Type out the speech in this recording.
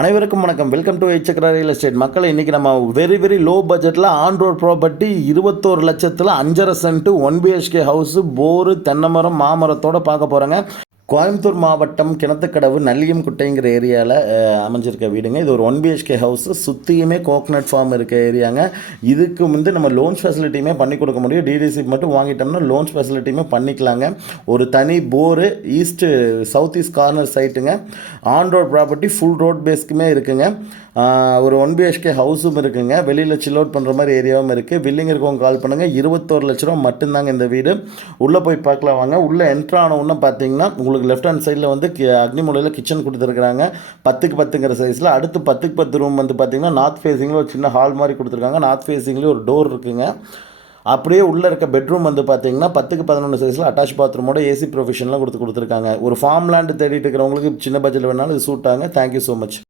அனைவருக்கும் வணக்கம். Welcome to Echakra real estate. மக்களை இன்றைக்கி நம்ம வெரி லோ பட்ஜெட்டில் ஆன் ரோட் ப்ராப்பர்ட்டி 21 லட்சத்தில் 5.5 சென்ட் 1 பிஹெச்கே ஹவுஸு, போரு, தென்னை மரம், மாமரத்தோடு பார்க்க போகிறேங்க. கோயம்புத்தூர் மாவட்டம் கிணத்துக்கடவு நல்லியம்குட்டைங்கிற ஏரியாவில் அமைஞ்சிருக்க வீடுங்க. இது ஒரு 1 பிஹெச்கே ஹவுஸு, சுற்றியுமே கோகனட் ஃபார்ம் இருக்க ஏரியாங்க. இதுக்கு நம்ம லோன்ஸ் ஃபெசிலிட்டியுமே பண்ணி கொடுக்க முடியும். டிடிசி மட்டும் வாங்கிட்டோம்னா லோன்ஸ் ஃபெசிலிட்டியுமே பண்ணிக்கலாங்க. ஒரு தனி போரு, சவுத் ஈஸ்ட் கார்னர் சைட்டுங்க. On road property, full road பேஸ்க்குமே இருக்குங்க. ஒரு 1 பிஹெச்கே ஹவுஸும் இருக்குங்க. வெளியில் சில் அவுட் பண்ணுற மாதிரி ஏரியாவும் இருக்குது. வில்லிங் இருக்கவங்க கால் பண்ணுங்கள். 21 லட்ச ரூபா மட்டும்தாங்க இந்த வீடு. உள்ளே போய் பார்க்கலாம் வாங்க. உள்ளே என்ட்ரு ஆனவுடனே பார்த்தீங்கன்னா உங்களுக்கு லெஃப்ட் ஹேண்ட் சைடில் வந்து அக்னிமூலையில் கிச்சன் கொடுத்துருக்குறாங்க. 10க்கு 10ங்கிற சைஸில். அடுத்து 10க்கு 10 ரூம் வந்து பார்த்திங்கன்னா நார்த் ஃபேஸிங்கில் ஒரு சின்ன ஹால் மாதிரி கொடுத்துருக்காங்க. நார்த் ஃபேஸிங்லேயே ஒரு டோர் இருக்குங்க. அப்படியே உள்ளே இருக்க பெட்ரூம் வந்து பார்த்தீங்கன்னா 10க்கு 11 சைஸில் அட்டாச் பாத்ரூமோட ஏசி ப்ரொவிஷன்லாம் கொடுத்துருக்காங்க. ஒரு ஃபார்ம் லேண்டு தேடிட்டு இருக்கிறவங்களுக்கு சின்ன பட்ஜெட்டில் வேணாலும் இது சூட் ஆகுங்க. Thank you so much.